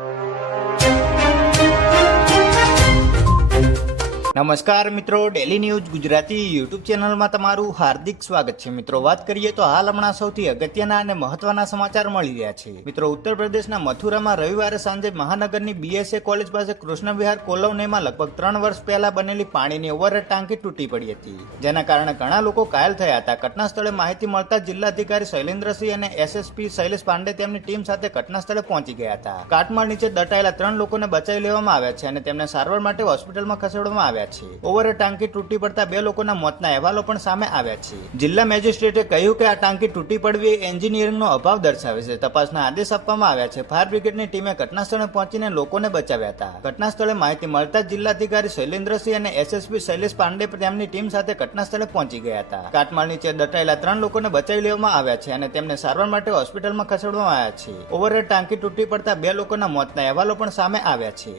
you. નમસ્કાર મિત્રો daily news Gujarati YouTube ચેનલમાં તમારું હાર્દિક સ્વાગત છે. મિત્રો, વાત કરીએ તો હાલ હમણાં સૌથી અગત્યના અને મહત્વના સમાચાર મળી રહ્યા છે. મિત્રો, ઉત્તર પ્રદેશના મથુરામાં રવિવારે સાંજે મહાનગરની બીએસએ કોલેજ પાસે કૃષ્ણ વિહાર કોલોનીમાં લગભગ ત્રણ વર્ષ પહેલા બનેલી પાણીની ઓવરહેડ ટાંકી તૂટી પડી હતી. જેના કારણે ઘણા લોકો ઘાયલ થયા હતા. ઘટના સ્થળે માહિતી મળતા જિલ્લાધિકારી શૈલેન્દ્રસિંહ અને એસએસપી શૈલેષ પાંડે તેમની ટીમ સાથે ઘટના સ્થળે પહોંચી ગયા હતા. કાટમાળ નીચે દટાયેલા ત્રણ લોકોને બચાવી લેવામાં આવ્યા છે અને તેમને સારવાર માટે હોસ્પિટલમાં ખસેડવામાં આવ્યા છે ઓવર ટાંકી તૂટી પડતા બે લોકોના મોતના અહેવાલો પણ સામે આવ્યા છે. જિલ્લા મેજિસ્ટ્રેટે કહ્યું કે આ ટાંકી તૂટી પડવી એન્જિનિયરિંગનો અભાવ દર્શાવે છે. તપાસના આદેશ આપવામાં આવ્યા છે. ફાયર બ્રિગેડની ટીમે ઘટના સ્થળે પહોંચીને લોકોને બચાવ્યા હતા. ઘટના સ્થળે માહિતી મળતા જિલ્લાધિકારી શૈલેન્દ્રસિંહ અને એસએસપી શૈલેષ પાંડે તેમની ટીમ સાથે ઘટના સ્થળે પહોંચી ગયા હતા. કાટમાળ નીચે દટાયેલા ત્રણ લોકોને બચાવી લેવામાં આવ્યા છે અને તેમને સારવાર માટે હોસ્પિટલમાં ખસેડવામાં આવ્યા છે. ઓવરહેડ ટાંકી તૂટી પડતા બે લોકોના મોતના અહેવાલો પણ સામે આવ્યા છે.